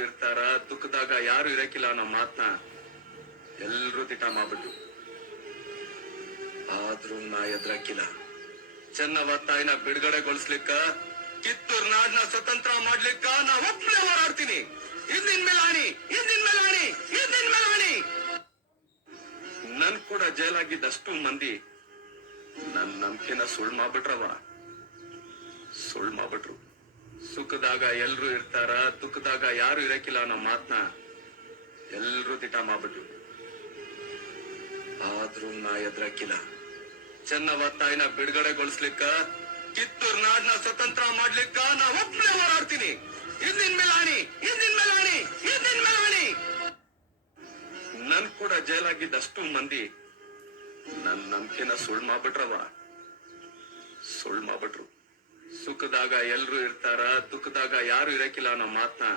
ಇರ್ತಾರ ದುಃಖದಾಗ ಯಾರು ಇರಕಿಲ್ಲ ಅನ್ನೋ ಮಾತನ್ನ ಎಲ್ರೂ ದಿಟ ಮಾಡ್ಬಿಟ್ಟು ಆದ್ರೂ ನಾ ಎದ್ರಕ್ಕಿಲ್ಲ. ಚೆನ್ನವ ತಾಯಿನ ಬಿಡುಗಡೆಗೊಳಿಸ್ಲಿಕ್ಕ ಕಿತ್ತೂರ್ ನಾಡ್ನ ಸ್ವತಂತ್ರ ಮಾಡ್ಲಿಕ್ಕ ನಾ ಒಬ್ಬನೇ ಹೋರಾಡ್ತೀನಿ. ಹಿಂದಿನ ಮೇಲಾಣಿ ನನ್ ಕೂಡ ಜೈಲಾಗಿದ್ದಷ್ಟು ಮಂದಿ ನನ್ ನಂಬಿಕೆನ ಸುಳ್ಳು ಮಾಡ್ಬಿಟ್ರು. ಸುಖದಾಗ ಎಲ್ರು ಇರ್ತಾರ ದುಃಖದಾಗ ಯಾರು ಇರಕಿಲ್ಲ ಅನ್ನೋ ಮಾತನ್ನ ಎಲ್ರೂ ದಿಟ ಮಾಡ್ಬಿಟ್ಟು ಆದ್ರೂ ನಾ ಎದ್ರಕ್ಕಿಲ್ಲ. ಚೆನ್ನವ ತಾಯಿನ ಬಿಡುಗಡೆಗೊಳಿಸ್ಲಿಕ್ಕ ಕಿತ್ತೂರ್ ನಾಡ್ನ ಸ್ವತಂತ್ರ ಮಾಡ್ಲಿಕ್ಕ ನಾ ಒಬ್ಬನೇ ಹೋರಾಡ್ತೀನಿ. ಹಿಂದಿನ ಮೇಲಾಣಿ ನನ್ ಕೂಡ ಜೈಲಾಗಿದ್ದಷ್ಟು ಮಂದಿ ನನ್ ನಂಬಿಕೆನ ಸುಳ್ಳು ಮಾಡ್ಬಿಟ್ರು. ಸುಖದಾಗ ಎಲ್ರು ಇರ್ತಾರ ದುಃಖದಾಗ ಯಾರು ಇರಕಿಲ್ಲ ಅನ್ನೋ ಮಾತನ್ನ